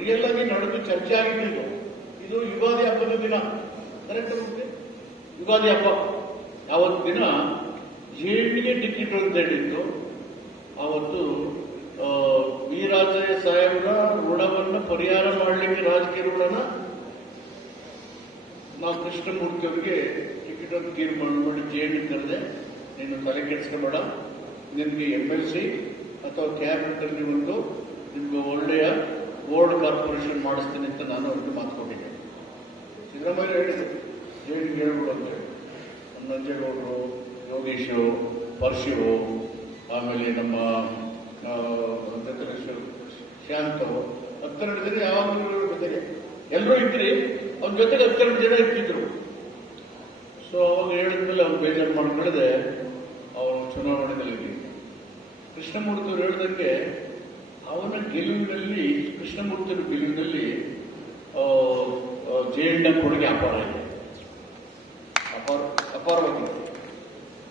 Real ಆಗಿ ನಡೆದು ಚರ್ಚೆ ಆಗಿದೆ ಇದು ಇದು ಯುಗಾದಿ ಹಬ್ಬದ ದಿನ. ಕರೆಕ್ಟ್ ಯುಗಾದಿ ಹಬ್ಬ. ಯಾವತ್ತು ದಿನ? ಜೇಡಿಗೆ ಟಿಕೆಟ್ ಅಂತ ಹೇಳಿತ್ತು ಅವತ್ತು ಆ, ವೀರಾಜಯ ಸಾಹೇಬ್ನ ಋಣವನ್ನು ಪರಿಹಾರ ಮಾಡಲಿಕ್ಕೆ ರಾಜಕೀಯ ಋಣನ ನಾವು ಕೃಷ್ಣಮೂರ್ತಿ ಅವರಿಗೆ ಟಿಕೆಟ್ ಅಂತ ತೀರ್ಮಾನ ಮಾಡಿ ಜೇಣಿ ಕರೆದೆ. ನೀನು ತಲೆ ಕೆಡಿಸ್ಕೋಬೇಡ. ನಿಮಗೆ ಎಂ ಎಲ್ ಸಿ ಅಥವಾ ಕ್ಯಾಬಿನೆಟ್ ಅಲ್ಲಿ ಒಂದು ನಿಮ್ಗೆ ಒಳ್ಳೆಯ ಬೋರ್ಡ್ ಕಾರ್ಪೊರೇಷನ್ ಮಾಡಿಸ್ತೀನಿ ಅಂತ ನಾನು ಅವ್ರಿಗೆ ಮಾತು ಕೊಟ್ಟಿದ್ದೆ. ಸಿದ್ದರಾಮಯ್ಯ ಹೇಳಿದ್ರು ಜೆಡಿಗೆ ಹೇಳ್ಬಿಡು ಅಂತ ಹೇಳಿ. ನಂಜೇಗೌಡರು ಯೋಗೀಶು ಪರ್ಶಿವು ಆಮೇಲೆ ನಮ್ಮ ಆ, ಜೊತೆಗೆ ಶಿ- ಶಾಂತು ಹತ್ತೆರಡು ಜನ ಯಾವಾಗಲೂ ಜೊತೆಗೆ? ಎಲ್ಲರೂ ಇದ್ರಿ? ಅವ್ರ ಜೊತೆಗೆ ಹತ್ತೆರಡು ಜನ ಇರ್ತಿದ್ರು. ಸೊ ಅವಾಗ ಹೇಳಿದ್ಮೇಲೆ ಅವ್ರು ಬೇಜಾರು ಮಾಡ್ಕೊಳ್ಳದೆ ಅವನು ಚುನಾವಣೆಯಲ್ಲಿ ಕೃಷ್ಣಮೂರ್ತಿ ಅವ್ರು ಹೇಳಿದಂಗೆ ಅವನ ಗೆಲುವಿನಲ್ಲಿ ಕೃಷ್ಣಮೂರ್ತಿಯ ಗೆಲುವಿನಲ್ಲಿ ಜೆ ಜೆಎಂಡ ಕೊಡುಗೆ ಅಪಾರ ಇದೆ. ಅಪಾರ ಅಪಾರವಾಗಿದೆ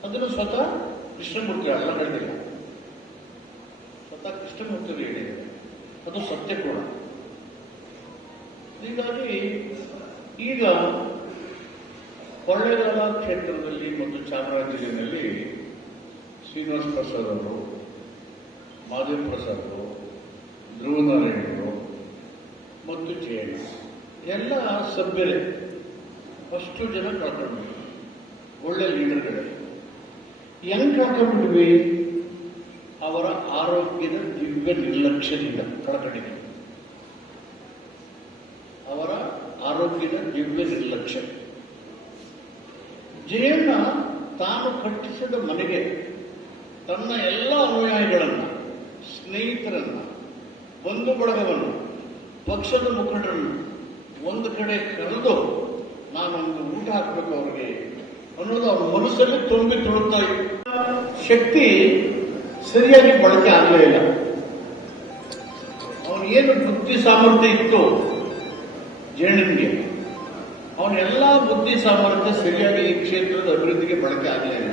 ಅದನ್ನು ಸ್ವತಃ ಕೃಷ್ಣಮೂರ್ತಿ ಅಲ್ಲ ಹೇಳಿಲ್ಲ ಸ್ವತಃ ಕೃಷ್ಣಮೂರ್ತಿ ಹೇಳಿದೆ ಅದು ಸತ್ಯ ಕೂಡ. ಹೀಗಾಗಿ ಈಗ ಕೊಳ್ಳೇಗಾಲ ಕ್ಷೇತ್ರದಲ್ಲಿ ಮತ್ತು ಚಾಮರಾಜ ಜಿಲ್ಲೆಯಲ್ಲಿ ಶ್ರೀನಿವಾಸ ಪ್ರಸಾದ್ ಅವರು ಮಾಧವ ಪ್ರಸಾದ್ ಅವರು ಧ್ರುವನಾರಾಯಣರು ಮತ್ತು ಜೈನ ಎಲ್ಲ ಸಭ್ಯರೇ, ಅಷ್ಟು ಜನ ಕಳ್ಕೊಂಡ್ಬಿಟ್ರು ಒಳ್ಳೆ ಲೀಡರ್ಗಳೇ. ಹೆಂಗ್ ಕಳ್ಕೊಂಡ್ಬಿಟ್ವಿ ಅವರ ಆರೋಗ್ಯದ ದಿವ್ಯ ನಿರ್ಲಕ್ಷ್ಯದಿಂದ ಕಳ್ಕೊಂಡಿದೆ. ಅವರ ಆರೋಗ್ಯದ ದಿವ್ಯ ನಿರ್ಲಕ್ಷ್ಯ. ಜಯಣ್ಣ ತಾನು ಕಟ್ಟಿಸಿದ ಮನೆಗೆ ತನ್ನ ಎಲ್ಲ ಅನುಯಾಯಿಗಳನ್ನು, ಸ್ನೇಹಿತರನ್ನ ಬಂಧು ಬಳಗವನ್ನು ಪಕ್ಷದ ಮುಖಂಡರನ್ನು ಒಂದು ಕಡೆ ಕರೆದು ನಾನೊಂದು ಊಟ ಹಾಕಬೇಕು ಅವರಿಗೆ ಅನ್ನೋದು ಅವ್ರ ಮನಸ್ಸಲ್ಲಿ ತುಂಬಿ ತುಳುತ್ತಾ ಶಕ್ತಿ ಸರಿಯಾಗಿ ಬಳಕೆ ಆಗಲೇ ಇಲ್ಲ. ಏನು ಬುದ್ಧಿ ಸಾಮರ್ಥ್ಯ ಇತ್ತು ಜೇಣನ್ಗೆ ಅವನೆಲ್ಲ ಬುದ್ಧಿ ಸಾಮರ್ಥ್ಯ ಸರಿಯಾಗಿ ಈ ಕ್ಷೇತ್ರದ ಅಭಿವೃದ್ಧಿಗೆ ಬಳಕೆ ಆಗಲೇ ಇಲ್ಲ.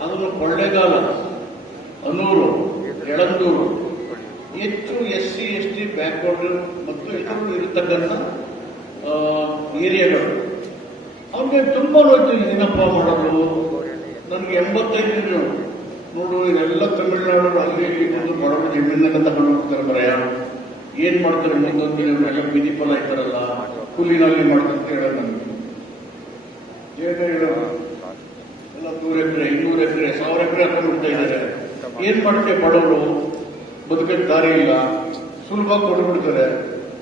ಅದನ್ನು ಕೊಳ್ಳೇಗಾಲ ಅನ್ನೂರು ಯಳಂದೂರು ಹೆಚ್ಚು S C, S T backward ಮತ್ತು ಇತರ ಇರತಕ್ಕಂಥ ಏರಿಯಾಗಳು. ಅವ್ರಿಗೆ ತುಂಬಾ ನೋಯ್ತು ಏನಪ್ಪ ಮಾಡೋದು? ನನಗೆ ಎಂಬತ್ತೈದು ನೋಡು, ಇವೆಲ್ಲ ತಮಿಳುನಾಡು ಅಲ್ಲಿ ಒಂದು ಬಡವರು ಜಮೀನೆಲ್ಲ ತಗೊಂಡು ಹೋಗ್ತಾರೆ ಬರೆಯ ಏನ್ ಮಾಡ್ತಾರೆ ಮುಂದೊಂದು ಎಲ್ಲ ಬೀದಿ ಫಲ ಇರ್ತಾರಲ್ಲ ಕೂಲಿನಲ್ಲಿ ಮಾಡ್ತಾರೆ ಅಂತ ಹೇಳೋದು ನನಗೆ. ಏನು ಎಲ್ಲ ನೂರು ಎಕರೆ, ಇನ್ನೂರು ಎಕರೆ, ಸಾವಿರ ಎಕರೆ ಮಾಡ್ತಾ ಇದ್ದಾರೆ. ಏನ್ ಮಾಡ್ತೇವೆ ಬಡವರು ಬದುಕಕ್ಕೆ ದಾರಿ ಇಲ್ಲ. ಸುಲಭ ಕೊಟ್ಬಿಡ್ತಾರೆ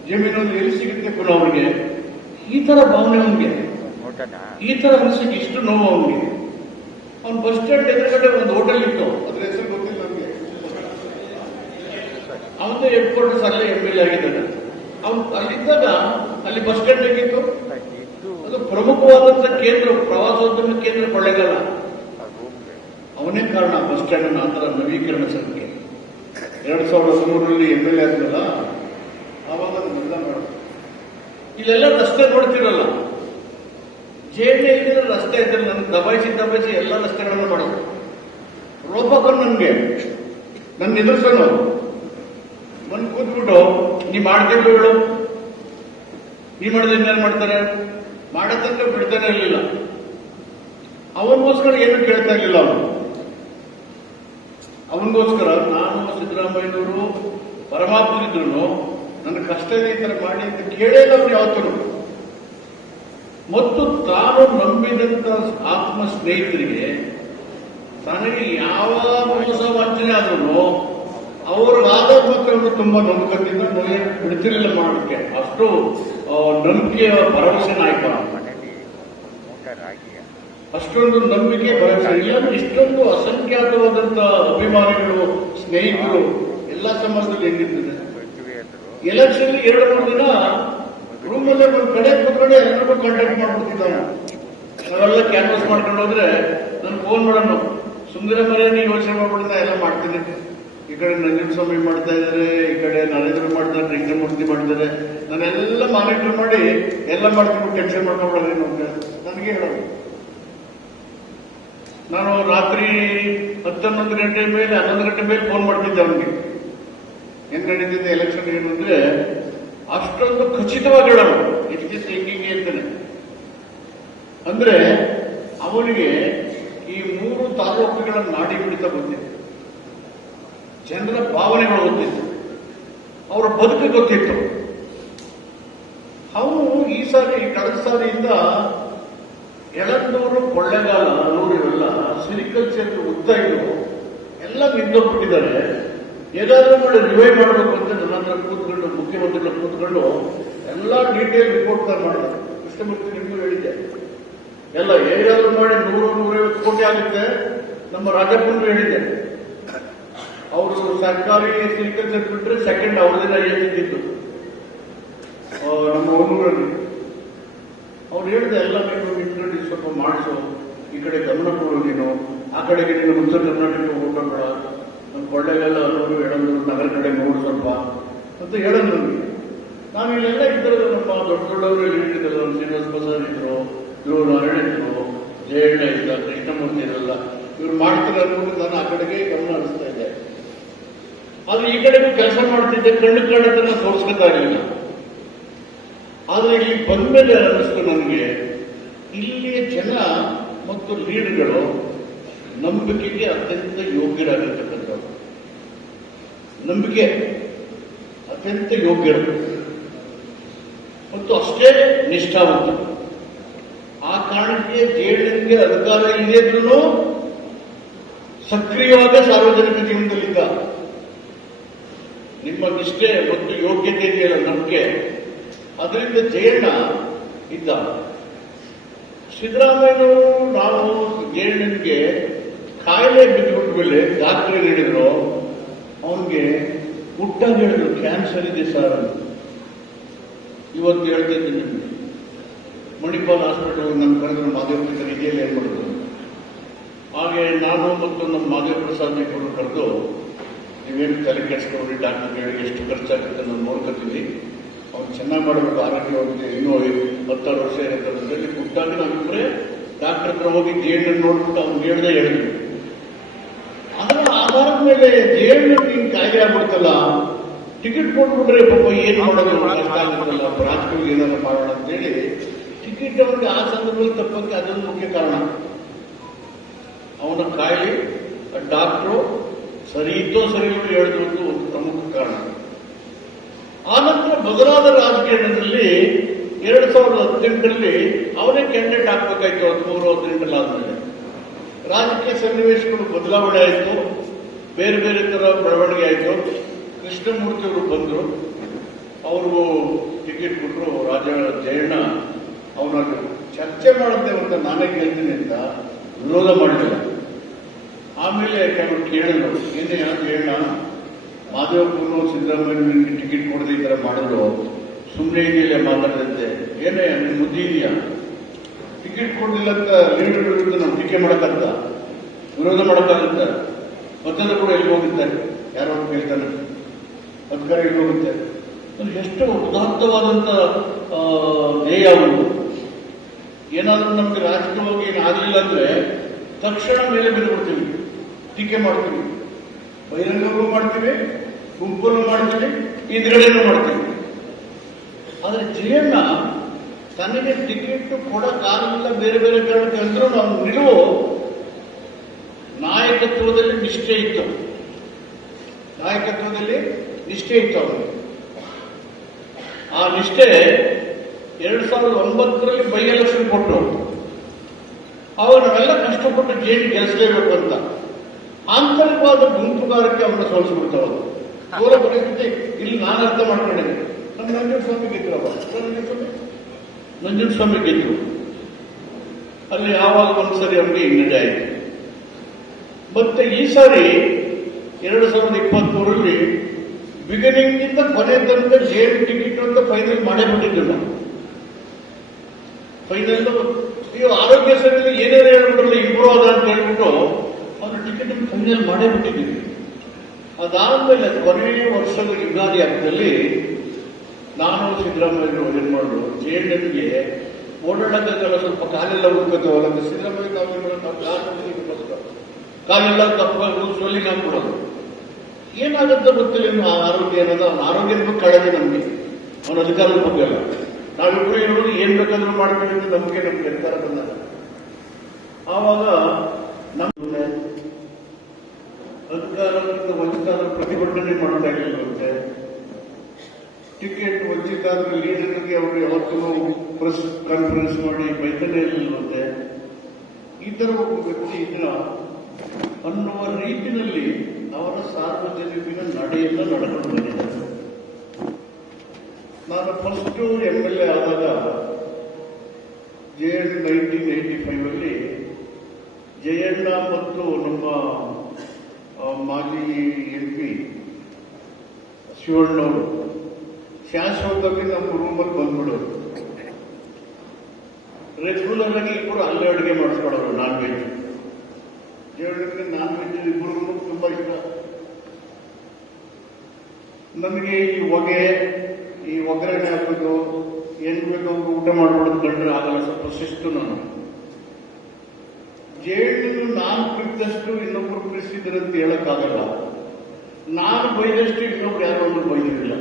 ಜಮೀನು ಎಲ್ಲಿ ಸಿಗುತ್ತೆ ಕೂಡ ಅವನಿಗೆ? ಈ ತರ ಭಾವನೆ ಅವನಿಗೆ ಈ ತರ ಮನಸ್ಸಿಗೆ ಇಷ್ಟು ನೋವು ಅವನಿಗೆ. ಅವ್ನು ಬಸ್ ಸ್ಟ್ಯಾಂಡ್ ಎದುರುಗಡೆ ಒಂದು ಹೋಟೆಲ್ ಇತ್ತು. ಅದ್ರ ಹೆಸರು ಗೊತ್ತಿಲ್ಲ ನಮಗೆ. ಅವನು ಹೆಡ್ ಕ್ವಾರ್ಟರ್ಸ್ ಅಲ್ಲೇ ಎಂ ಎಲ್ ಆಗಿದ್ದಾನೆ. ಅವ್ನು ಅಲ್ಲಿದ್ದಾಗ ಅಲ್ಲಿ ಬಸ್ ಸ್ಟ್ಯಾಂಡ್ ಹೇಗಿತ್ತು? ಅದು ಪ್ರಮುಖವಾದಂತ ಕೇಂದ್ರ ಪ್ರವಾಸೋದ್ಯಮ ಕೇಂದ್ರ ಕೊಳ್ಳೆಗಾಲ. ಅವನೇ ಕಾರಣ ಬಸ್ ಸ್ಟ್ಯಾಂಡ್ ನಂತರ ಆತರ ನವೀಕರಣ ಸಂಖ್ಯೆ. ಎರಡ್ ಸಾವಿರದ ಹದಿಮೂರರಲ್ಲಿ ಎಂ ಎಲ್ ಎ ಆದ್ಮೇಲೆ ಆವಾಗ ಅದನ್ನೆಲ್ಲ ಮಾಡಿದ್ರು ಇಲ್ಲೆಲ್ಲ ರಸ್ತೆ ನೋಡ್ತಿರಲ್ಲ. ಡಿ ಇದ್ದರೆ ರಸ್ತೆ ಇದ್ದರೆ ನನ್ಗೆ ದಬಾಯಿಸಿ ದಬಾಯಿಸಿ ಎಲ್ಲ ರಸ್ತೆಗಳನ್ನು ಮಾಡೋದು ರೋಪಕನ್ ನನ್ಗೆ ನನ್ನ ಎದುರ್ಸೋನು. ಬಂದು ಕೂತ್ಬಿಟ್ಟು, ನೀ ಮಾಡ್ತಿರ್ಲಿ ಹೇಳು. ನೀ ಮಾಡಿದ್ರೆ ಇನ್ನೇನು ಮಾಡ್ತಾರೆ? ಮಾಡೋ ತನಕ ಬಿಡ್ತಾನೆ ಇರಲಿಲ್ಲ. ಅವನಿಗೋಸ್ಕರ ಏನು ಕೇಳ್ತಾ ಇರಲಿಲ್ಲ ಅವನು. ಅವನಿಗೋಸ್ಕರ ನಾನು ಸಿದ್ದರಾಮಯ್ಯನವರು ಪರಮಾತ್ಮರಿದ್ರು ನನ್ನ ಕಷ್ಟ ಈ ತರ ಮಾಡಿ ಅಂತ ಕೇಳೇ ನಮ್ಗೆ ಅವ್ರು ಯಾವತ್ತೂ ಮತ್ತು ತಾನು ನಂಬಿದಂತ ಆತ್ಮ ಸ್ನೇಹಿತರಿಗೆ ತನಗೆ ಯಾವ ಮೋಸ ವಂಚನೆ ಆದ್ರೂ ಅವ್ರಿಗಾದ ಮಕ್ಕಳನ್ನು ತುಂಬಾ ನಂಬಿಕದಿಂದ ನೋಯ ಬಿಡ್ತಿರಲಿಲ್ಲ ಮಾಡೋಕ್ಕೆ. ಅಷ್ಟು ನಂಬಿಕೆಯ ಭರವಸೆ ನಾಯಕ. ಅಷ್ಟೊಂದು ನಂಬಿಕೆ ಭರವಸೆ ಇಷ್ಟೊಂದು ಅಸಂಖ್ಯಾತವಾದಂತ ಅಭಿಮಾನಿಗಳು ಸ್ನೇಹಿತರು ಎಲ್ಲ ಸಮಾಜದಲ್ಲಿ ಹೆಂಗಿರ್ತದೆ? ಎಲೆಕ್ಷನ್ ಎರಡು ಮೂರು ದಿನ ರೂಮಲ್ಲೇ ಒಂದು ಕಡೆ ಕೂತ್ಕೊಂಡೆ ಎಲ್ಲರೂ ಕಾಂಟ್ಯಾಕ್ಟ್ ಮಾಡ್ಬಿಡ್ತಿದ್ದಾನೆ. ನಾವೆಲ್ಲ ಕ್ಯಾನ್ವಸ್ ಮಾಡ್ಕೊಂಡು ಹೋದ್ರೆ ನನ್ ಫೋನ್ ಮಾಡೋಣ ಸುಂದರ ನೀ ಯೋಚನೆ ಮಾಡ್ಬಿಡ್ತಾ ಎಲ್ಲ ಮಾಡ್ತೀನಿ. ಈ ಕಡೆ ನಂಜನಸ್ವಾಮಿ ಮಾಡ್ತಾ ಇದ್ದಾರೆ ಈ ಕಡೆ ನರೇಂದ್ರ ಮಾಡ್ತಾರೆ ಕೃಷ್ಣಮೂರ್ತಿ ಮಾಡ್ತಾರೆ. ನಾನೆಲ್ಲ ಮಾನಿಟರ್ ಮಾಡಿ ಎಲ್ಲ ಮಾಡ್ತೀನಿ ಟೆನ್ಷನ್ ಮಾಡ್ಕೊಂಡ್ಬಿಡೋದು ನನಗೆ ಹೇಳೋದು. ನಾನು ರಾತ್ರಿ ಹತ್ತನ್ನೊಂದು ಗಂಟೆ ಮೇಲೆ, ಹನ್ನೊಂದು ಗಂಟೆ ಮೇಲೆ ಫೋನ್ ಮಾಡ್ತಿದ್ದೆ ಅವನಿಗೆ. ಏನ್ ನಡೀತಿದ್ದೆ ಎಲೆಕ್ಷನ್ ಏನು ಅಂದ್ರೆ, ಅಷ್ಟೊಂದು ಖಚಿತವಾಗಿ ಹೇಳೋಣ ಇಸ್ ಹಿಂಗಿಂಗೆ ಅಂತಾನೆ. ಅಂದ್ರೆ, ಅವನಿಗೆ ಈ ಮೂರು ತಾಲೂಕುಗಳ ನಾಡಿ ಬಿಡಿತಾ ಗೊತ್ತಿತ್ತು ಜನರ ಭಾವನೆಗಳು ಗೊತ್ತಿತ್ತು. ಅವರ ಬದುಕು ಗೊತ್ತಿತ್ತು. ಅವನು ಈ ಸಾರಿ ಕಳೆದ ಸಾರಿಯಿಂದ ಎಳಂದೂರು ಕೊಳ್ಳೆಗಾಲ ಅನ್ನೂರು ಇವೆಲ್ಲ ಸಿರಿಕಲ್ಚರ್ ಉದ್ದ ಇದು, ಎಲ್ಲ ನಿಂತೋಗ್ಬಿಟ್ಟಿದ್ದಾರೆ ಏನಾದರೂ ಕೂಡ ರಿವೈವ್ ಮಾಡಬೇಕು ಅಂತ ನನ್ನ ಹತ್ರ ಕೂತ್ಕೊಂಡು, ಮುಖ್ಯಮಂತ್ರಿಗಳು ಕೂತ್ಕೊಂಡು, ಎಲ್ಲ ಡೀಟೇಲ್ ರಿಪೋರ್ಟ್ ಮಾಡಿದ್ರು. ಕೃಷ್ಣಮೂರ್ತಿ ನಿಮಗೂ ಹೇಳಿದ್ದೆ. ಎಲ್ಲ ಏನಾದರೂ ಮಾಡಿ ನೂರು, ನೂರೈವತ್ತು ಕೋಟಿ ಆಗುತ್ತೆ. ನಮ್ಮ ರಾಜಪ್ಪನರು ಹೇಳಿದೆ ಅವರು ಸರ್ಕಾರಿ ಸಿರಿಕಲ್ಚರ್ ಬಿಟ್ಟರೆ ಸೆಕೆಂಡ್ ಅವರದಿಂದ ಏನಿದ್ದು ನಮ್ಮ ಊರಲ್ಲಿ ಅವ್ರು ಹೇಳಿದೆ ಎಲ್ಲ ನೀನು ನಿಂತ್ಕೊಂಡು ಸ್ವಲ್ಪ ಮಾಡಿಸು. ಈ ಕಡೆ ಗಮನ ಕೊಡು ನೀನು, ಆ ಕಡೆಗೆ ನೀನು ಉತ್ತರ ಕರ್ನಾಟಕ ಹೋಗ್ಬೇಡ ನಮ್ಮ ಕೊಳ್ಳೆಗೆಲ್ಲ ಅವರು ಎಡಂದ್ರು ನಗರ ಕಡೆ ನೋಡು ಸ್ವಲ್ಪ ಅಂತ ಹೇಳೋದು ನನಗೆ ನಾನು ಇಲ್ಲೆಲ್ಲ ಇದ್ದರೂ ನಮ್ಮ ದೊಡ್ಡ ದೊಡ್ಡವರು ಹೇಳಿದ್ದಲ್ಲ ನಮ್ಮ ಶ್ರೀನಿವಾಸ ಪ್ರಸಾದ್ ಇದ್ರು, ಇವರು ನಾರಾಯಣ ಇದ್ರು, ಜಯಣ್ಣ ಇದ್ದ, ಕೃಷ್ಣಮೂರ್ತಿ ಇರಲ್ಲ ಇವ್ರು ಮಾಡ್ತಾರೆ ಅನ್ನೋದು ನಾನು ಆ ಕಡೆಗೆ ಗಮನ ಹರಿಸ್ತಾ ಇದ್ದೆ. ಆದ್ರೆ ಈ ಕಡೆಗೂ ಕೆಲಸ ಮಾಡ್ತಿದ್ದೆ, ಕಣ್ಣು ಕಣ್ಣದನ್ನ ತೋರಿಸ್ಕೊತಾ ಇರಲಿಲ್ಲ. ಆದ್ರೆ ಇಲ್ಲಿ ಬಂದ್ಮೇಲೆ ಅನ್ನಿಸ್ತು ನನಗೆ. ಇಲ್ಲಿಯ ಜನ ಮತ್ತು ಲೀಡ್ಗಳು ನಂಬಿಕೆಗೆ ಅತ್ಯಂತ ಯೋಗ್ಯರಾಗಿರ್ತಕ್ಕಂಥವ್ರು. ನಂಬಿಕೆ ಅತ್ಯಂತ ಯೋಗ್ಯರು. ಮತ್ತು ಅಷ್ಟೇ ನಿಷ್ಠಾವಂತರು. ಆ ಕಾರಣಕ್ಕೆ ಜೆಡಿಎಸ್ಗೆ ಅಧಿಕಾರ ಇಲ್ಲದೇ ಇದ್ರೂ ಸಕ್ರಿಯವಾದ ಸಾರ್ವಜನಿಕ ಜೀವನದಲ್ಲಿದ್ದ ನಿಮ್ಮ ನಿಷ್ಠೆ ಮತ್ತು ಯೋಗ್ಯತೆ ಇದೆಯಲ್ಲ ನಂಬಿಕೆ ಅದರಿಂದ ಜಯಣ್ಣ ಇದ್ದ. ಸಿದ್ದರಾಮಯ್ಯನವರು ನಾವು ಜಯಣ್ಣನಿಗೆ ಕಾಯಿಲೆ ಬಿದ್ದುಬಿಟ್ಟ ಮೇಲೆ ಡಾಕ್ಟರ್ ಹೇಳಿದ್ರು, ಅವನಿಗೆ ಹುಟ್ಟ ಹೇಳಿದ್ರು ಕ್ಯಾನ್ಸರ್ ಇದೆ ಸರ್ ಇವತ್ತು ಹೇಳ್ತಾ ಇದ್ದೀನಿ ನಿಮಗೆ. ಮಣಿಪಾಲ್ ಹಾಸ್ಪಿಟಲ್ ನನ್ನ ಕರೆದ್ರು ಪ್ರಸಾದ್ ಇದೆಯಲ್ಲ ಏನ್ ಮಾಡಿದ್ರು ಹಾಗೆ ನಾನು ಮತ್ತು ನಮ್ಮ ಮಾದೇವ ಪ್ರಸಾದ್ ಇಬ್ಬರು ಕರೆದು ನೀವೇನು ತಲೆ ಕೆಡಿಸ್ಕೊಂಡ್ರಿ ಡಾಕ್ಟರ್ ಹೇಳಿ ಎಷ್ಟು ಖರ್ಚಾಗುತ್ತೆ ನಾನು ನೋಡ್ಕೊತೀವಿ. ಅವ್ನು ಚೆನ್ನಾಗಿ ಮಾಡಬೇಕು ಆರೋಗ್ಯವಾಗುತ್ತೆ ಇನ್ನೂ ಹತ್ತಾರು ವರ್ಷ ಇರುತ್ತೆ ಅದರಲ್ಲಿ ನಾವು ನಾವಿಬ್ಬರೇ ಡಾಕ್ಟರ್ ಹತ್ರ ಹೋಗಿ ಜೇಡ್ನ ನೋಡ್ಬಿಟ್ಟು ಅವ್ನು ಹೇಳ್ದೆ ಹೇಳಿದ್ರು. ಅದರ ಆಧಾರದ ಮೇಲೆ ಜೇಡ್ನ ನೀನು ಕಾಯಿಲೆ ಆಗ್ಬಿಡ್ತಲ್ಲ. ಟಿಕೆಟ್ ಕೊಟ್ಬಿಟ್ರೆ ಪಾಪ ಏನು ಮಾಡೋದು? ಕಷ್ಟ ಆಗುತ್ತಲ್ಲ? ಪ್ರಾಥಮಿಕ ಏನಾದ್ರು ಮಾಡೋಣ ಅಂತೇಳಿ ಟಿಕೆಟ್ ಅವನಿಗೆ ಆ ಸಂದರ್ಭದಲ್ಲಿ ತಪ್ಪಕ್ಕೆ ಅದೊಂದು ಮುಖ್ಯ ಕಾರಣ. ಅವನ ಕಾಯಿಲೆ ಡಾಕ್ಟ್ರು ಸರಿ ಇದ್ದೋ ಸರಿ ಹೇಳಿದ್ರು ಒಂದು ಪ್ರಮುಖ ಕಾರಣ. ಆನಂತರ ಮೊದಲಾದ ರಾಜಕೀಯದಲ್ಲಿ ಎರಡು ಸಾವಿರದ ಹದಿನೆಂಟರಲ್ಲಿ ಅವನೇ ಕ್ಯಾಂಡಿಡೇಟ್ ಹಾಕ್ಬೇಕಾಯ್ತು ಹದಿಮೂರು ಹದಿನೆಂಟರಲ್ಲಿ ಆದ್ಮೇಲೆ. ರಾಜಕೀಯ ಸನ್ನಿವೇಶಗಳು ಬದಲಾವಣೆ ಆಯಿತು. ಬೇರೆ ಬೇರೆ ಥರ ಬೆಳವಣಿಗೆ ಆಯಿತು. ಕೃಷ್ಣಮೂರ್ತಿ ಅವರು ಬಂದರು. ಅವರು ಟಿಕೆಟ್ ಕೊಟ್ಟರು ರಾಜ ಜಯಣ್ಣ ಅವನ ಚರ್ಚೆ ಮಾಡುತ್ತೆ ಅಂತ ನಾನೇ ಕೇಳ್ತೀನಿ ಅಂತ ವಿರೋಧ ಮಾಡಲಿಲ್ಲ. ಆಮೇಲೆ ಕೆಲವರು ಕೇಳಿದ್ರು, ಏನೇ ಜಯಣ್ಣ? ಮಾದೇವಪ್ಪನು ಸಿದ್ದರಾಮಯ್ಯ ಟಿಕೆಟ್ ಕೊಡದೆ ಈ ತರ ಮಾಡಿದ್ರು ಸುಮ್ಮನೆ ಇದೆಯಲ್ಲ ಮಾತಾಡಿದಂತೆ. ಏನೇ ನಿನ್ನ ಮುದ್ದಿ ಇದೆಯಾ? ಟಿಕೆಟ್ ಕೊಡಲಿಲ್ಲ ಅಂತ ಲೀಡರ್ ವಿರುದ್ಧ ನಾವು ಟೀಕೆ ಮಾಡಕ್ಕಂತ ವಿರೋಧ ಮಾಡಕ್ಕಾಗತ್ತ? ಮತ್ತೆ ಕೂಡ ಎಲ್ಲಿ ಹೋಗಿದ್ದಾರೆ? ಯಾರೋ ಕೇಳ್ತಾನೆ. ಅಧಿಕಾರ ಎಲ್ಲಿ ಹೋಗುತ್ತೆ? ಎಷ್ಟು ಉದಾತ್ತವಾದಂತ ಆ, ಧ್ಯೇಯ ಅವರು ಏನಾದರೂ ನಮಗೆ ರಾಜಕೀಯವಾಗಿ ಏನಾಗಲಿಲ್ಲ ಅಂದ್ರೆ ತಕ್ಷಣ ಮೇಲೆ ಬಿಡ್ಬಿಡ್ತೀವಿ ಟೀಕೆ ಮಾಡ್ತೀವಿ. ಬಹಿರಂಗವೂ ಮಾಡ್ತೀವಿ. ಗುಂಪಲ್ಲೂ ಮಾಡ್ತೀವಿ ಹಿಂದ್ಗಡೆನೂ ಮಾಡ್ತೀವಿ. ಆದ್ರೆ ಜಯಣ್ಣ ತನಗೆ ಟಿಕೆಟ್ ಕೊಡಕ್ಕಾಗಲಿಲ್ಲ ಬೇರೆ ಬೇರೆ ಕಾರಣಕ್ಕೆ ಅಂದ್ರೂ ನಾವು ನಿಲುವು ನಾಯಕತ್ವದಲ್ಲಿ ನಿಷ್ಠೆ ಇತ್ತು. ನಾಯಕತ್ವದಲ್ಲಿ ನಿಷ್ಠೆ ಇತ್ತು ಅವನು ಆ ನಿಷ್ಠೆ ಎರಡು ಸಾವಿರದ ಒಂಬತ್ತರಲ್ಲಿ ಬೈ ಎಲೆಕ್ಷನ್ ಕೊಟ್ಟರು. ಅವಾಗ ನಾವೆಲ್ಲ ಕಷ್ಟಪಟ್ಟು ಜೇಡಿ ಗೆಲ್ಲಿಸಲೇಬೇಕು ಅಂತ. ಆಂತರಿಕವಾದ ಗುಂಪುಗಾರಕ್ಕೆ ಅವನ್ನ ಸೋಲಿಸ್ಬಿಡ್ತಾವ ಅವರ ಪರಿಸ್ಥಿತಿ ಇಲ್ಲಿ ನಾನು ಅರ್ಥ ಮಾಡ್ಕೊಂಡಿದ್ದೀನಿ ನಮ್ಮ ನಂಜುಂಡ ಸ್ವಾಮಿ ಗೆದ್ರವ ನಂಜನ ಸ್ವಾಮಿ ಗೆದ್ರು. ಅಲ್ಲಿ ಯಾವಾಗ ಒಂದ್ಸರಿ ಅವರಿಗೆ ಹಿನ್ನಡೆ ಆಯಿತು. ಮತ್ತೆ ಈ ಸಾರಿ ಎರಡು ಸಾವಿರದ ಇಪ್ಪತ್ಮೂರರಲ್ಲಿ ಬಿಗಿನಿಂಗ್ನಿಂದ ಕೊನೆ ತನಕ ಜೇಲ್ ಟಿಕೆಟ್ ಅಂತ ಫೈನಲ್ ಮಾಡೇ ಬಿಟ್ಟಿದ್ದು ನಾವು ಫೈನಲ್ ನೀವು ಆರೋಗ್ಯ ಸರಿ ಏನೇನು ಹೇಳ್ಬಿಟ್ರಲ್ಲ ಇಂಪ್ರೂವ್ ಅದ ಅಂತ ಹೇಳ್ಬಿಟ್ಟು ಅವ್ರ ಟಿಕೆಟ್ ಫೈನಲ್ ಮಾಡೇ ಬಿಟ್ಟಿದ್ದೀವಿ ಅದಾದ್ಮೇಲೆ ಕೊನೆಯ ವರ್ಷದ ಯುಗಾದಿ ಹಬ್ಬದಲ್ಲಿ ನಾನು ಸಿದ್ದರಾಮಯ್ಯ ಏನ್ ಮಾಡಿದ್ರು ಜೆಎನ್ಎನ್ಗೆ ಓಡಾಡಕ್ಕಾಗಲ್ಲ ಸ್ವಲ್ಪ ಕಾಲೆಲ್ಲ ಹುಡುಕೋದು ಅಂತ ಸಿದ್ದರಾಮಯ್ಯ. ಕಾಲೆಲ್ಲ ತಪ್ಪ ಸ್ವೆಲ್ಲಿಂಗ್ ಹಾಕ್ಬಿಡೋದು. ಏನಾಗುತ್ತೆ ಗೊತ್ತಿಲ್ಲ ನಿಮ್ಮ ಆರೋಗ್ಯ ಅನ್ನೋದು. ಅವನ ಆರೋಗ್ಯದ ಬಗ್ಗೆ ಕಾಳಜಿ ನಮಗೆ. ಅವನ ಅಧಿಕಾರದ ಬಗ್ಗೆ ಅಲ್ಲ. ನಾವಿಬ್ಬರು ಇರೋದು ಏನ್ ಬೇಕಾದ್ರೂ ಮಾಡ್ಬೇಕು ನಮಗೆ ನಮ್ಗೆ ಅಧಿಕಾರ ಬಂದಾಗ. ಆವಾಗ ನಮ್ಮ ಅಧಿಕಾರದಿಂದ ವಂಚಿತಾದ ಪ್ರತಿಭಟನೆ ಮಾಡ್ತಾ ಇರಲಿಲ್ಲಂತೆ ಟಿಕೆಟ್ ವಂಚಿತಾದ ಲೀಡರ್ಗೆ ಅವರು ಯಾವತ್ತೂ ಪ್ರೆಸ್ ಕಾನ್ಫರೆನ್ಸ್ ಮಾಡಿ ಬೈತಾನೆ ಇಲ್ಲವಂತೆ, ಈ ತರ ಒಬ್ಬ ವ್ಯಕ್ತಿ ಇದ್ರ ಅನ್ನುವ ರೀತಿಯಲ್ಲಿ ಅವರ ಸಾರ್ವಜನಿಕನ ನಡೆಯನ್ನು ನಡ್ಕೊಂಡು ಬಂದಿದ್ದಾರೆ ನಾನು ಫಸ್ಟ್ ಎಂ ಎಲ್ ಎ ಆದಾಗ J N nineteen eighty five ಅಲ್ಲಿ ಜಯಣ್ಣ ಮತ್ತು ನಮ್ಮ ಮಾಜಿ ಎಂ ಪಿ ಶಿವಣ್ಣವರು ಶಾಶ್ವತವಾಗಿ ನಮ್ಮ ರೂಮಲ್ಲಿ ಬಂದ್ಬಿಡೋರು ರೆಗ್ಯುಲರ್ ಆಗಿ ಇಬ್ಬರು ಅಲ್ಲೇ ಅಡುಗೆ ಮಾಡಿಸ್ಕೊಡೋರು ನಾನ್ ವೆಜ್ ಜಯಣ್ಣನಿಗೆ ನಾನ್ ವೆಜ್ ಇಬ್ಬರಿಗೂ ತುಂಬಾ ಇಷ್ಟ ನನಗೆ ಈ ಹೊಗೆ ಈ ಒಗ್ಗರಣೆ ಹಾಕೋದು ಏನ್ ಬೇಕೋ ಊಟ ಮಾಡ್ಬಿಡೋದು ಕಂಡ್ರೆ ಆಗಲ್ಲ ಸ್ವಲ್ಪ ಶಿಸ್ತು ನಾನು ಜೇಡಿನ ನಾನು ಪ್ರೀತಿದಷ್ಟು ಇನ್ನೊಬ್ರು ಪ್ರೀತಿಸಿದ್ರೆ ಅಂತ ಹೇಳಕ್ಕಾಗಲ್ಲ. ನಾನು ಬೈದಷ್ಟು ಇನ್ನೊಬ್ರು ಯಾರೋ ಒಂದು ಬೈದಿರಲಿಲ್ಲ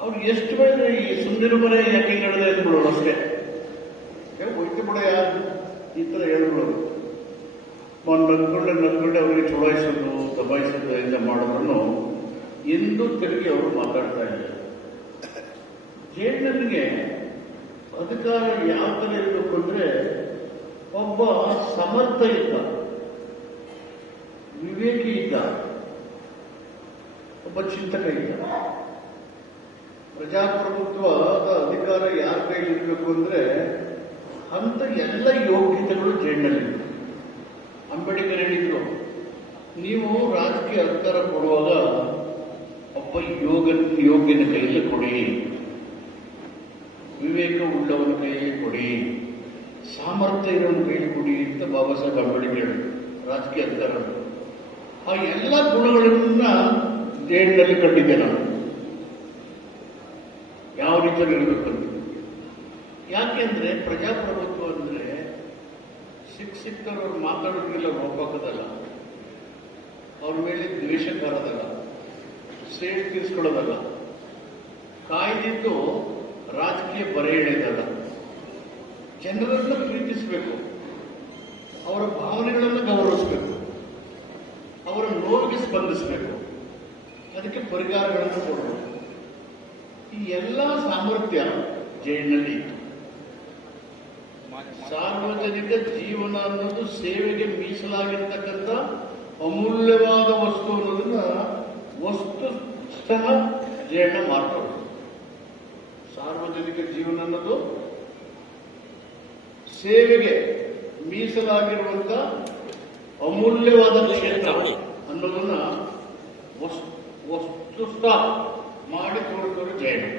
ಅವ್ರು ಎಷ್ಟು ಬೈದ್ರೆ ಈ ಸುಂದರ ಮನೆ ಯಾಕೆ ನಡೆದ ಅಂದ್ಬಿಡೋರು ಅಷ್ಟೇ. ಹೋಯ್ತು ಬಿಡ ಯಾರು? ಈ ತರ ಹೇಳ್ಬಿಡೋರು ನಗ್ಕೊಂಡೆ ನಗ್ಕೊಂಡೆ ಅವರಿಗೆ ಚುಡಾಯಿಸೋದು ದಬಾಯಿಸೋದು ಎಲ್ಲ ಮಾಡೋದನ್ನು ಎಂದು ತಿರುಗಿ ಅವರು ಮಾತಾಡ್ತಾ ಇದ್ದಾರೆ. ಜೇಡನಿಗೆ ಅಧಿಕಾರ ಯಾವ ತರ ಇರಬೇಕು ಅಂದ್ರೆ ಒಬ್ಬ ಸಮರ್ಥ ಇದ್ದ ವಿವೇಕಿ ಇದ್ದ ಒಬ್ಬ ಚಿಂತಕ ಇದ್ದ ಪ್ರಜಾಪ್ರಭುತ್ವದ ಅಧಿಕಾರ ಯಾರ ಕೈಲಿ ಇರಬೇಕು ಅಂದ್ರೆ ಅಂತ ಎಲ್ಲ ಯೋಗ್ಯತೆಗಳು ಜೇಡಿನಲ್ಲಿವೆ ಅಂಬೇಡ್ಕರ್ ಹೇಳಿದ್ರು ನೀವು ರಾಜಕೀಯ ಅಧಿಕಾರ ಕೊಡುವಾಗ ಒಬ್ಬ ಯೋಗ ಯೋಗ್ಯನ ಕೈಯಲ್ಲಿ ಕೊಡಿ. ವಿವೇಕ ಉಳ್ಳವನ ಕೈಯಲ್ಲಿ ಕೊಡಿ. ಸಾಮರ್ಥ್ಯ ಕೈಯಲ್ಲಿ ಕೊಡಿ ಅಂತ ಬಾಬಾ ಸಾಹೇಬ್ ಅಂಬೇಡ್ಕರ್ ರಾಜಕೀಯ ಅಧಿಕಾರ ಆ ಎಲ್ಲ ಗುಣಗಳನ್ನ ದೇಹದಲ್ಲಿ ಕಂಡಿದ್ದೆ ನಾನು. ಯಾವ ರೀತಿಯಲ್ಲಿ ಇರಬೇಕು ಅಂತ ಯಾಕೆಂದ್ರೆ ಪ್ರಜಾಪ್ರಭುತ್ವ ಅಂದ್ರೆ ಸಿಕ್ ಸಿಕ್ಕರವ್ರು ಮಾತಾಡೋದಿಲ್ಲ ಹೋಗ್ಬೇಕದಲ್ಲ ಅವ್ರ ಮೇಲೆ ದ್ವೇಷ ಕಾರೋದಲ್ಲ ಶ್ರೇಣಿ ತೀರಿಸ್ಕೊಳ್ಳೋದಲ್ಲ. ಕಾಯ್ದಿದ್ದು ರಾಜಕೀಯ ಬರೆ ಎಳೆದಲ್ಲ ಜನರನ್ನ ಪ್ರೀತಿಸಬೇಕು. ಅವರ ಭಾವನೆಗಳನ್ನು ಗೌರವಿಸಬೇಕು. ಅವರ ನೋವಿಗೆ ಸ್ಪಂದಿಸಬೇಕು. ಅದಕ್ಕೆ ಪರಿಹಾರಗಳನ್ನು ಕೊಡಬೇಕು. ಈ ಎಲ್ಲ ಸಾಮರ್ಥ್ಯ ಜೈಲಿನಲ್ಲಿ ಇತ್ತು ಸಾರ್ವಜನಿಕ ಜೀವನ ಅನ್ನೋದು ಸೇವೆಗೆ ಮೀಸಲಾಗಿರ್ತಕ್ಕಂಥ ಅಮೂಲ್ಯವಾದ ವಸ್ತು ಅನ್ನೋದನ್ನ ವಸ್ತು ಸಹ ಜೈಲ ಮಾಡ್ಕೊಳ್ಬೇಕು ಸಾರ್ವಜನಿಕ ಜೀವನ ಅನ್ನೋದು ಸೇವೆಗೆ ಮೀಸಲಾಗಿರುವಂತ ಅಮೂಲ್ಯವಾದ ಕ್ಷೇತ್ರ ಅನ್ನೋದನ್ನ ವಸ್- ವಸ್ತುಸ್ಥ ಮಾಡಿ ತೋರಿಸೋರು ಜಯಣ್ಣ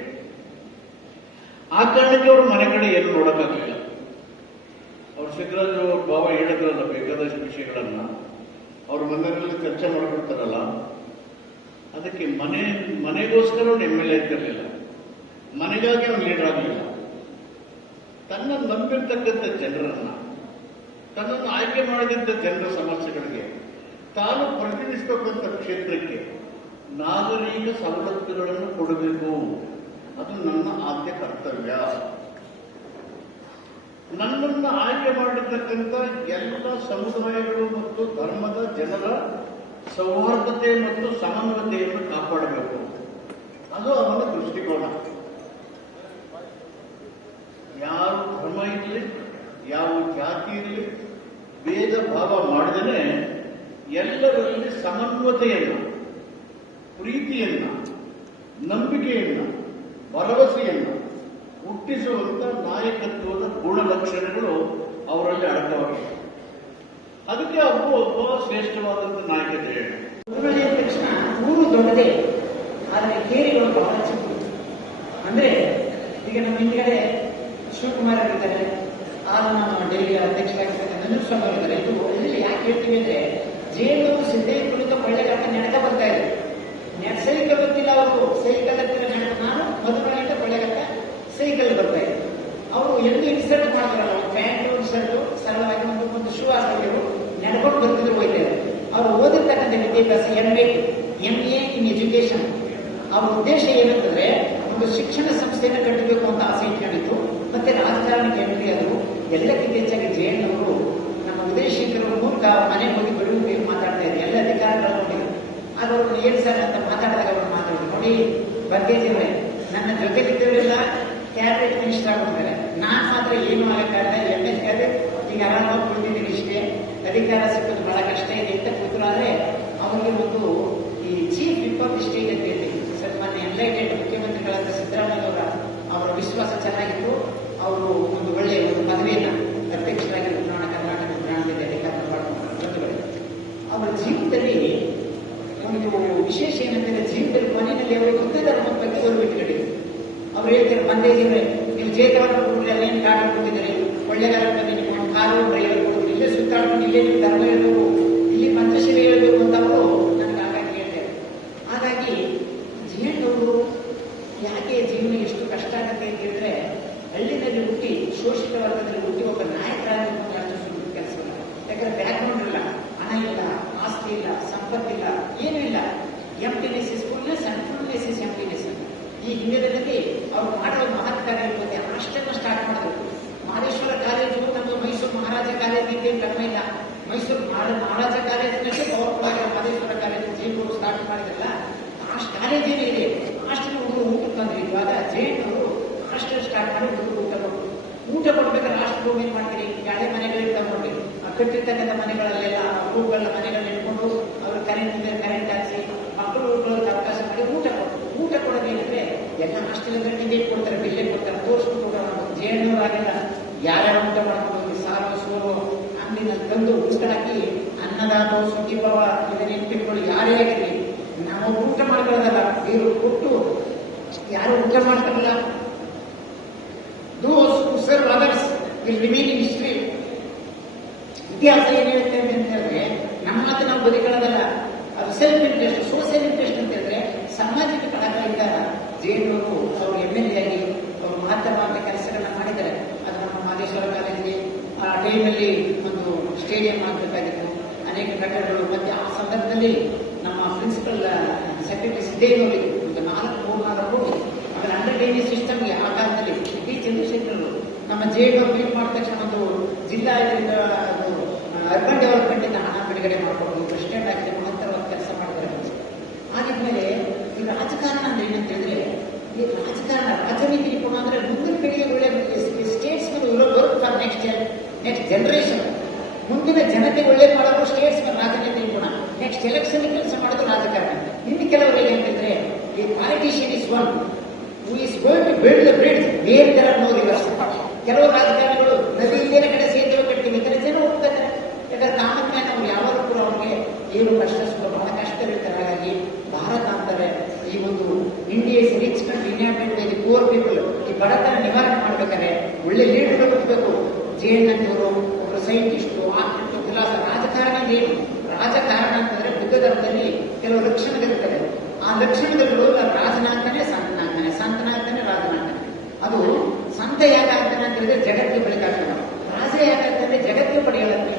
ಆ ಕಾರಣಕ್ಕೆ ಅವರು ಮನೆ ಕಡೆ ಏನು ನೋಡಕ್ಕಾಗಲಿಲ್ಲ. ಅವ್ರು ಸಿದ್ದರಾಜ್ ಅವ್ರ ಭಾವ ಹೇಳಿದ್ರಲ್ಲ, ಬೇಕಾದಷ್ಟು ವಿಷಯಗಳನ್ನ. ಅವ್ರ ಮನೆಯಲ್ಲಿ ಚರ್ಚೆ ಮಾಡಿಬಿಡ್ತಾರಲ್ಲ. ಅದಕ್ಕೆ ಮನೆ, ಮನೆಗೋಸ್ಕರ ಅವ್ರು ಎಂ ಎಲ್ ಎ ಇರ್ತಿರ್ಲಿಲ್ಲ ಮನೆಗಾಗಿ ಅವನು ಲೀಡರ್ ಆಗಲಿಲ್ಲ. ತನ್ನ ನಂಬಿರ್ತಕ್ಕಂಥ ಜನರನ್ನ, ತನ್ನನ್ನು ಆಯ್ಕೆ ಮಾಡಿದಂಥ ಜನರ ಸಮಸ್ಯೆಗಳಿಗೆ ತಾನು ಪ್ರತಿನಿಧಿಸತಕ್ಕಂಥ ಕ್ಷೇತ್ರಕ್ಕೆ ನಾಗರಿಕ ಸವಲತ್ತುಗಳನ್ನು ಕೊಡಬೇಕು. ಅದು ನನ್ನ ಆದ್ಯ ಕರ್ತವ್ಯ. ನನ್ನನ್ನು ಆಯ್ಕೆ ಮಾಡಿರ್ತಕ್ಕಂಥ ಎಲ್ಲ ಸಮುದಾಯಗಳು ಮತ್ತು ಧರ್ಮದ ಜನರ ಸೌಹಾರ್ದತೆ ಮತ್ತು ಸಮನ್ವತೆಯನ್ನು ಕಾಪಾಡಬೇಕು. ಅದು ಅವನ ದೃಷ್ಟಿಕೋನ ಯಾವ ಇರಲಿ ಯಾವ ಜಾತಿ ಇರಲಿ ಭೇದ ಭಾವ ಮಾಡದೇನೆ ಎಲ್ಲರಲ್ಲಿ ಸಮನ್ವತೆಯನ್ನು, ಪ್ರೀತಿಯನ್ನ, ನಂಬಿಕೆಯನ್ನ, ಭರವಸೆಯನ್ನು ಹುಟ್ಟಿಸುವಂತ ನಾಯಕತ್ವದ ಗುಣಲಕ್ಷಣಗಳು ಅವರಲ್ಲಿ ಅಡಕವಾಗಿವೆ. ಅದಕ್ಕೆ ಅವರು ಒಬ್ಬ ಶ್ರೇಷ್ಠವಾದಂತ ನಾಯಕತೆ ಹೇಳಿ ಮದುವೆ ಅಂದ ತಕ್ಷಣ ಊರು ದೊಡ್ಡದೇ, ಆದರೆ ಕೇರಿಗಳು ಬಹಳ ಚಿಕ್ಕ ಅಂದ್ರೆ, ಈಗ ನಮ್ಮ ಹಿಂದ್ಗಡೆ ಶಿವಕುಮಾರ್ ಅವರಿದ್ದಾರೆ ಆಗ ನಮ್ಮ ಡೈಲಿ ಅಧ್ಯಕ್ಷರಾಗಿರ್ತಕ್ಕಂಥ ನಂಜುಸ್ವಾಮಿ ಅವರಿದ್ದಾರೆ ಇದು ಇಲ್ಲಿ ಯಾಕೆ ಹೇಳ್ತೀವಿ ಅಂದ್ರೆ ಜೇನು ಸಿದ್ಧೇ ಕುಳಿತ ಕೊಳ್ಳೆಗಾಟ ನಡೆದ ಬರ್ತಾ ಇದೆ. ಸೈಕಲ್ ಗೊತ್ತಿಲ್ಲ ಅವರು ಸೈಕಲ್ ಹತ್ತಿರ ನಡೆದ ನಾನು ಮಧುಮನೆಯಿಂದ ಕೊಳ್ಳೆಗಾಟ ಸೈಕಲ್ ಬರ್ತಾ ಇದೆ. ಅವರು ಎಂದು ಇನ್ಸರ್ಟ್ ಮಾಡ್ತಾರಲ್ಲ ಪ್ಯಾಂಟ್ ಶರ್ಟ್ ಸರಳವಾಗಿ ಒಂದು ಒಂದು ಶೂ ಹಾಕಿದ್ರು ನಡ್ಕೊಂಡು ಬರ್ತಿದ್ರು ಹೋಯ್ತಾರೆ ಅವರು ಓದಿರ್ತಕ್ಕಂಥ ವಿದ್ಯಾಭ್ಯಾಸ M A M A in education ಅವ್ರ ಉದ್ದೇಶ ಏನಂತಂದ್ರೆ, ಒಂದು ಶಿಕ್ಷಣ ಸಂಸ್ಥೆಯನ್ನು ಕಟ್ಟಬೇಕು ಅಂತ ಆಸೆ ಇಟ್ಕೊಂಡಿತ್ತು ಮತ್ತೆ ರಾಜಕಾರಣಕ್ಕೆ ಎಂಟ್ರಿ ಆದರು ಎಲ್ಲಕ್ಕಿಂತ ಹೆಚ್ಚಾಗಿ ಜಯಣ್ಣ ಅವರು ನಮ್ಮ ಉದಯಶೇಖರ್ ಮೂಲಕ ಮನೆ ಹೋಗಿ ಏನು ಮಾತಾಡ್ತಾ ಇದ್ದಾರೆ. ಎಲ್ಲ ಅಧಿಕಾರಿಗಳು ನೋಡಿದ್ರು ಆಗ ಅವರು ಏನ್ ಸರ್ ಅಂತ ಮಾತಾಡಿದಾಗ ಅವರು ಮಾತಾಡಿದ್ರು. ನೋಡಿ ಬರ್ಗೇಜಿಯವರೇ ನನ್ನ ಜೊತೆಗಿದ್ದವರೆಲ್ಲ ಕ್ಯಾಬಿನೆಟ್ ಮಿನಿಸ್ಟರ್ ಆಗ್ತಾರೆ ನಾನು ಮಾತ್ರ ಏನು ಆಗಕ್ಕಾಗಲ್ಲ. ಎಂ ಎಸ್ ಕ್ಯಾಬಿನೆಟ್, ಈಗ ಆರಾಮಾಗಿ ಕುಳಿತಿದ್ದೀನಿ ಇಷ್ಟೇ. ಅಧಿಕಾರ ಸಿಕ್ಕೋದು ಬಹಳ ಕಷ್ಟ ಇದೆ ಅಂತ ಕೂತ್ರಾದ್ರೆ ಅವರಿಗೆ ಒಂದು ಈ chief whip of the state ಅಂತ ಹೇಳ್ತೀವಿ ಸರ್ ಮೊನ್ನೆ ಎನ್ಲೈಟೆಡ್ ಮುಖ್ಯಮಂತ್ರಿಗಳಾದ ಸಿದ್ದರಾಮಯ್ಯ ಅವರ ಅವರ ವಿಶ್ವಾಸ ಚೆನ್ನಾಗಿತ್ತು ಅವರು ಒಂದು ಒಳ್ಳೆಯ ಒಂದು ಪದವಿಯನ್ನ ಅಧ್ಯಕ್ಷರಾಗಿ ಉಗ್ರಾಣ ಕರ್ನಾಟಕ ಉಗ್ರಾಣದಲ್ಲಿ ಅಧಿಕಾರ ಮಾಡ್ಕೊಂಡು ಅವರ ಜೀವನದಲ್ಲಿ ಒಂದು ವಿಶೇಷ ಏನಂತಂದ್ರೆ ಜೀವನದಲ್ಲಿ ಗೊತ್ತಿದ್ದಾರೆ ಧರ್ಮದ ಬಗ್ಗೆ ಗೌರವ ಅವ್ರು ಹೇಳ್ತಾರೆ ಬಂದೇಜಿವ್ರೆ ನೀವು ಜೇತವನ್ನು ಕೊಟ್ಟಿದ್ರೆ ಏನು ಕಾಡು ಕೊಟ್ಟಿದ್ದಾರೆ? ಒಳ್ಳೆಗಾರ ಬಂದು ನಿಮ್ಮ ಒಂದು ಕಾರು ಡ್ರೈವರ್ ಕೊಡ್ತೀರಿ ಇಲ್ಲೇ ಸುತ್ತಾಡ್ಕೊಂಡು ಇಲ್ಲೇ ನೀವು ಧರ್ಮ ಹೇಳ್ಬೇಕು. ಇಲ್ಲಿ ಪಂಚಶೀಲ ಹೇಳ್ಬೇಕು ಅಂತ ಅವರು ನನಗೆ ಹಾಗಾಗಿ ಹೇಳ್ತಾರೆ. ಹಾಗಾಗಿ ಜೀವನದವರು ಯಾಕೆ ಜೀವನ ಎಷ್ಟು ಕಷ್ಟ ಆಗುತ್ತೆ ಅಂತ ಹೇಳಿದ್ರೆ ಹಳ್ಳಿನಲ್ಲಿ ಹುಟ್ಟಿ ಶೋಷಿತ ಹುಟ್ಟಿ ಒಬ್ಬ ನಾಯಕರಾಗಿ ಅಷ್ಟು ಕೆಲಸವಿಲ್ಲ ಯಾಕಂದ್ರೆ ಬ್ಯಾಕ್ಗ್ರೌಂಡ್ ಇಲ್ಲ ಹಣ ಇಲ್ಲ ಆಸ್ತಿ ಇಲ್ಲ ಸಂಪತ್ತಿಲ್ಲ ಏನೂ ಇಲ್ಲ emptiness is fullness and fullness is emptiness ಈ ಹಿನ್ನೆಲೆಯಲ್ಲಿ ಅವರು ಮಾಡೋ ಮಹತ್ ಕಾರ್ಯ ಇರ್ಬೋದು ಅಷ್ಟನ್ನು ಸ್ಟಾರ್ಟ್ ಮಾಡಬೇಕು ಮಹದೇಶ್ವರ ಕಾಲೇಜು, ನಮ್ಮ ಮೈಸೂರು ಮಹಾರಾಜ ಕಾಲೇಜಿಗೆ ಕಡಿಮೆ ಇಲ್ಲ ಮೈಸೂರು ಮಹಾರ- ಮಹಾರಾಜ ಕಾಲೇಜಿನಲ್ಲಿ ಪವರ್ಫುಲ್ ಮಹದೇಶ್ವರ ಕಾಲೇಜು ಜೀವರು ಸ್ಟಾರ್ಟ್ ಮಾಡಿದ್ರಲ್ಲ ಅಷ್ಟು ಕಾಲೇಜಿನ ಇದೆ, ಅಷ್ಟು ಹುಡುಗರು ಊಟ ತಂದ್ರೆ ಇವಾಗ ಜೈನವರು ಅಷ್ಟು ಸ್ಟಾರ್ಟ್ ಮಾಡಿ ಹುಡುಗರು ಊಟ ಕೊಡ್ಬೇಕು ಊಟ ಕೊಡ್ಬೇಕಾದ್ರೆ ಅಷ್ಟು ರೂಮ್ ಏನ್ ಮಾಡ್ತೀರಿ? ಗಾಳಿ ಮನೆಗಳಿಂದ ನೋಡಿ ಕಟ್ಟಿರ್ತಕ್ಕಂಥ ಮನೆಗಳಲ್ಲೆಲ್ಲ ರೂಮ್ಗಳ ಮನೆಗಳನ್ನ ಇಟ್ಕೊಂಡು ಅವ್ರ ಕರೆಂಟ್ ಕರೆಂಟ್ ಹಾಕಿಸಿ, ಮಕ್ಕಳು ಅವಕಾಶ ಮಾಡಿ ಊಟ ಕೊಟ್ಟು ಊಟ ಕೊಡೋದೇನಿದ್ರೆ ಎಲ್ಲ ಹಾಸ್ಟೆಲ್ ಟಿಕೆಟ್ ಕೊಡ್ತಾರೆ ಬಿಲ್ಲೆ ಕೊಡ್ತಾರೆ ತೋರಿಸ್ತು ಕೂಡ ನಾವು ಜೇನುವಾಗಿಲ್ಲ ಯಾರ್ಯಾರು ಊಟ ಮಾಡ್ಕೊಂಡು ಸಾರು, ಸೋರು ಅಂಗಡಿನಲ್ಲಿ ತಂದು ಊಟ ಹಾಕಿ ಅನ್ನದಾತ ಸುಖಿಭವ ಇದನ್ನ ಇಟ್ಟುಕೊಂಡು ಯಾರೇ ಆಗಿರಲಿ ನಾವು ಊಟ ಮಾಡ್ಕೊಳ್ಳೋದಲ್ಲ ನೀರು ಕೊಟ್ಟು ಯಾರು ಊಟ ಮಾಡ್ತಾರಲ್ಲ? Those who serve others will remain in history ಇತಿಹಾಸ ಏನ್ ಹೇಳುತ್ತೆ ಅಂತ ಹೇಳಿದ್ರೆ, ನಮ್ಮ ಮಾತು ನಾವು ಬದುಕೊಳ್ಳೋದಲ್ಲ, ಅದು ಸೆಲ್ಫ್ ಇಂಟ್ರೆಸ್ಟ್ ಸೋಷಿಯಲ್ ಇಂಟ್ರೆಸ್ಟ್ ಅಂತ ಹೇಳಿದ್ರೆ ಸಾಮಾಜಿಕ ಕಳಕಳಿಂದ ಜೇನೂರು ಅವರು ಎಂ ಎಲ್ ಎ ಆಗಿ ಅವರು ಮಹತ್ತರವಾದ ಕೆಲಸಗಳನ್ನ ಮಾಡಿದ್ದಾರೆ. ಅದು ನಮ್ಮ ಮಹದೇಶ್ವರ ಕಾಲೇಜಿಗೆ, ಆ ಟೈಮಲ್ಲಿ ಒಂದು ಸ್ಟೇಡಿಯಂ ಆಗಬೇಕಾಗಿತ್ತು ಅನೇಕ ಕಟ್ಟಡಗಳು ಮತ್ತೆ ಆ ಸಂದರ್ಭದಲ್ಲಿ ನಮ್ಮ ಪ್ರಿನ್ಸಿಪಲ್ ಸೆಕ್ರೆಟರಿ ಸಿದ್ದೇನವರಿಗೆ ಒಂದು ನಾಲ್ಕು, ಮೂರು ನಾಲ್ಕು ಆಮೇಲೆ ಅಂಡರ್ಗೆ ಸಿಸ್ಟಮ್ಗೆ ಆ ಕಾಲದಲ್ಲಿ ಡಿ ಚಂದ್ರಶೇಖರ್ ನಮ್ಮ ಓ ಮಾಡಿದ ತಕ್ಷಣ ಒಂದು ಜಿಲ್ಲಾ ಅರ್ಬನ್ ಡೆವಲಪ್ಮೆಂಟ್ ಇಂದ ಹಣ ಬಿಡುಗಡೆ ಮಾಡಿಕೊಂಡು ಪ್ರೆಸಿಡೆಂಟ್ ಆಗಿ ಮಹತ್ತರವಾದ ಕೆಲಸ ಮಾಡಿದ್ದಾರೆ ಆಗಿದ್ಮೇಲೆ ಈ ರಾಜಕಾರಣ ಈ ರಾಜಕಾರಣ ರಾಜನೀತಿ ನಿಪುಣ ಅಂದ್ರೆ ಮುಂದಿನ ಒಳ್ಳೆ states work for next next generation ಮುಂದಿನ ಜನತೆ ಒಳ್ಳೆ ಮಾಡೋದು ಸ್ಟೇಟ್ಸ್ ರಾಜನೀತಿ ನಿಪುಣ ನೆಕ್ಸ್ಟ್ ಎಲೆಕ್ಷನ್ ಕೆಲಸ ಮಾಡೋದು ರಾಜಕಾರಣ. ಇನ್ನು ಕೆಲವರು ಏನಂತಂದ್ರೆ ಈ politician is one who is going to build the bridge ಕೆಲವು ರಾಜಕಾರಣಿಗಳು ನದಿ ಇಲ್ಲೇ ಕಡೆ ಸೇತುವೆ ಕಟ್ತೀವಿ ಈ ಕಡೆ ಜನ ಹೋಗ್ತಾರೆ ಯಾಕಂದ್ರೆ ಕಾಮನ್ ಮ್ಯಾನ್ ಅವ್ರು ಯಾವಾಗಲೂ ಕೂಡ ಅವ್ರಿಗೆ ಏನು ಕಷ್ಟ ಸುಖ ಬಹಳ ಕಷ್ಟ ಇರ್ತಾರೆ ಹಾಗಾಗಿ ಭಾರತ ಅಂತಾರೆ ಈ ಒಂದು India is rich country inhabited by the poor people ಈ ಬಡತನ ನಿವಾರಣೆ ಮಾಡ್ಬೇಕಾದ್ರೆ ಒಳ್ಳೆ ಲೀಡರ್ಗಳು ಹುಟ್ಟಬೇಕು ಜೇನಂತವರು ಒಬ್ಬರು ಸೈಂಟಿಸ್ಟು ಆರ್ಟಿಸ್ಟು ಫಿಲಾಸ ರಾಜಕಾರಣ ಏನು ರಾಜಕಾರಣ ಅಂತಂದ್ರೆ ಬುದ್ಧ ಧರ್ಮದಲ್ಲಿ ಕೆಲವು ಲಕ್ಷಣಗಳಿರ್ತವೆ ಆ ಲಕ್ಷಣಗಳು ರಾಜನಾಗ್ತಾನೆ ಸಂತನಾಗ್ತಾನೆ ಸಂತನಾಗ್ತಾನೆ ರಾಜನಾಗ್ತಾನೆ. ಅದು ಸಂತ ಯಾಕಾಗ್ತಾನೆ ಅಂತ ಹೇಳಿದ್ರೆ ಜಗತ್ತಿಗೆ ಬೆಳಕಾಗ್ತಾನೆ ರಾಜ ಯಾಕಾಗ್ತಾನೆ? ಜಗತ್ತಿಗೆ ಪಡೆಯಲಾಗ್ತಾನೆ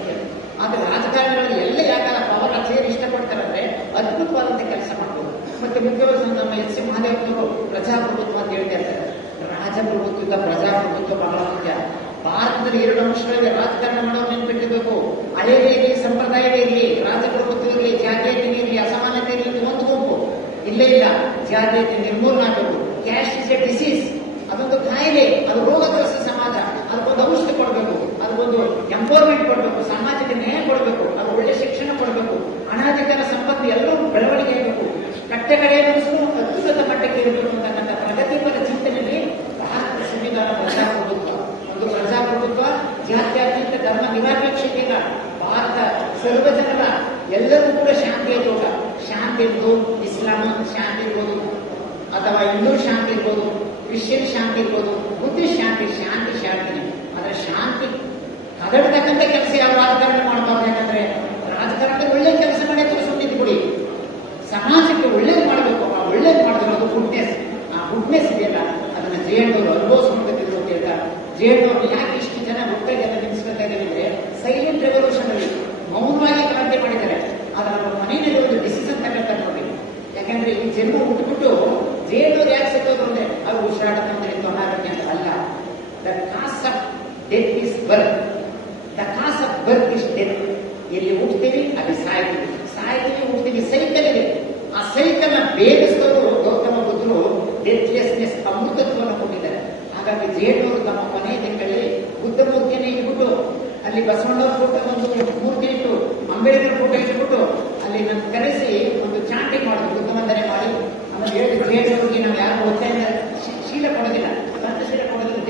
ಆದ್ರೆ ರಾಜಕಾರಣಿಗಳು ಎಲ್ಲ ಯಾಕಲ್ಲ ಪವರ್ ಸೇರಿ ಇಷ್ಟಪಡ್ತಾರಂದ್ರೆ ಅದ್ಭುತವಾದಂತ ಕೆಲಸ ಮಾಡ್ಬೋದು. ಮತ್ತೆ ಮುಖ್ಯವಾಗಿ ನಮ್ಮ ಎಸ್ ಸಿ ಮಹಾದೇವರು ಪ್ರಜಾಪ್ರಭುತ್ವ ಅಂತ ಹೇಳ್ತಾ ಇರ್ತಾರೆ. ರಾಜಪ್ರಭುತ್ವದ ಪ್ರಜಾಪ್ರಭುತ್ವ ಬಹಳ ಮುಖ್ಯ. ಭಾರತದಲ್ಲಿ ಎರಡು ಅಂಶಗಳಿಗೆ ರಾಜಕಾರಣ ಮಾಡೋ ನೆನ್ಪಿಟ್ಟಿರ್ಬೇಕು ಹಳೆಯದೇ ಇರಲಿ, ಸಂಪ್ರದಾಯವೇ ಇರಲಿ, ರಾಜಪ್ರಭುತ್ವ ಇರಲಿ ಜಾತೀಯತೆ ಇರಲಿ, ಅಸಮಾನತೆ ಇರಲಿ ಇಲ್ಲೇ ಇಲ್ಲ ಜಾತೀಯತೆ ನಿರ್ಮೂಲನೆ ಆಗಬೇಕು ಕ್ಯಾಶ್ ಇಸ್ ಎ ಡಿಸೀಸ್ ಅದೊಂದು ಕಾಯಿಲೆ, ಅದು ರೋಗಗ್ರಸ್ತ ಸಮಾಜ ಅದಕ್ಕೊಂದು ಔಷಧಿ ಕೊಡಬೇಕು ಅದಕ್ಕೊಂದು ಎಂಪವರ್ಮೆಂಟ್ ಕೊಡಬೇಕು, ಸಾಮಾಜಿಕ ನ್ಯಾಯ ಕೊಡಬೇಕು, ಅದು ಒಳ್ಳೆ ಶಿಕ್ಷಣ ಕೊಡಬೇಕು, ಅನಾಧಿಕಾರ ಸಂಪತ್ತು ಎಲ್ಲರೂ ಬೆಳವಣಿಗೆ ಆಗಬೇಕು. ಕಟ್ಟಕಡೆಯ ಮನಸ್ಸು ಅತ್ಯುನ್ನತ ಮಟ್ಟಕ್ಕೆ ಇರಬೇಕು ಅಂತಕ್ಕಂಥ ಪ್ರಗತಿಪರ Tem muito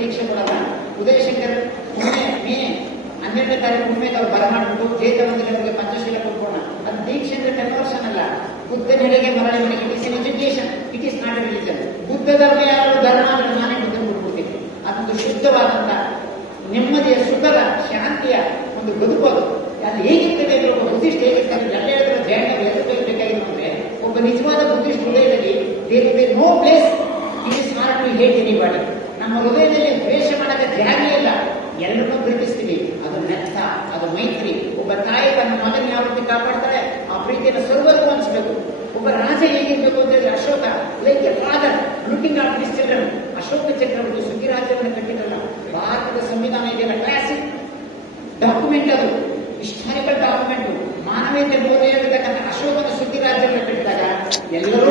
ಕೊಡಲ್ಲ ಉದಯಶಂಕರ್ ಒಮ್ಮೆ ಮೇ ಹನ್ನೆರಡನೇ ತಾರೀಕು ಒಮ್ಮೆ ಅವ್ರು ಬರಮಾಡ್ಬಿಟ್ಟು ಜೇತವಂತರಿಗೆ ಪಂಚಶೀಲ ಕೊಟ್ಕೋಣ ಅದು ದೀಕ್ಷೆ ಅಂದ್ರೆ ಕನ್ವರ್ಷನ್ ಅಲ್ಲ. ಬುದ್ಧ ನೆಲೆಗೆ ಮರಳಿ ಮನೆಗೆ it is an education it is not religion Buddha ಧರ್ಮ ಯಾರು ಧರ್ಮ ಅಂದ್ರೆ ನಾನೇ ಬುದ್ಧ ಕೊಟ್ಬಿಡ್ತೀನಿ ಅದೊಂದು ಶುದ್ಧವಾದಂತ ನೆಮ್ಮದಿಯ, ಸುಖದ, ಶಾಂತಿಯ ಒಂದು ಬದುಕು ಅದು. ಅದು ಹೇಗಿರ್ತದೆ ಅಂದ್ರೆ ಒಬ್ಬ ಬುದ್ಧಿಸ್ಟ್ ಹೇಗಿರ್ತಾರೆ? ಎಲ್ಲ ಹೇಳಿದ್ರೆ ಜೈನ ಎದುರು ಬೇಕಾಗಿತ್ತು ಅಂದ್ರೆ ಒಬ್ಬ ನಿಜವಾದ ಬುದ್ಧಿಸ್ಟ್ ಹೃದಯದಲ್ಲಿ there no place it is not to hate anybody ನಮ್ಮ ಹೃದಯದಲ್ಲಿ ಮಾಡಕ್ಕೆ ಜಾಗ ಇಲ್ಲ. ಎಲ್ಲರನ್ನೂ ಪ್ರೀತಿಸ್ತೀವಿ. ಅದು ನೆತ್ತ, ಅದು ಮೈತ್ರಿ. ಒಬ್ಬ ತಾಯಿ ತನ್ನ ಮಗನ ಯಾವ ರೀತಿ ಕಾಪಾಡ್ತಾಳೆ. ಆ ಪ್ರೀತಿಯನ್ನು ಸರ್ವರಿಗೂ ಹಂಚಬೇಕು. ಒಬ್ಬ ರಾಜ ಹೇಗಿರ್ಬೇಕು ಅಂತ ಹೇಳಿದ್ರೆ Ashoka like a father, looking of this children. Ashoka ಚಕ್ರವರ್ತಿ ಸುದ್ದಿರಾಜ್ಯವನ್ನು ಕಟ್ಟಿರಲ್ಲ ಭಾರತದ ಸಂವಿಧಾನ ಇದೆಯಲ್ಲ ಕ್ಲಾಸಿಕ್ ಡಾಕ್ಯುಮೆಂಟ್ ಅದು. ಹಿಸ್ಟಾರಿಕಲ್ ಡಾಕ್ಯುಮೆಂಟ್ ಮಾನವೀಯತೆ ಬೋಧೆಯಲ್ಲಿರ್ತಕ್ಕಂಥ ಅಶೋಕನ ಸುದ್ದಿ ರಾಜ್ಯವನ್ನು ಕಟ್ಟಿದಾಗ ಎಲ್ಲರೂ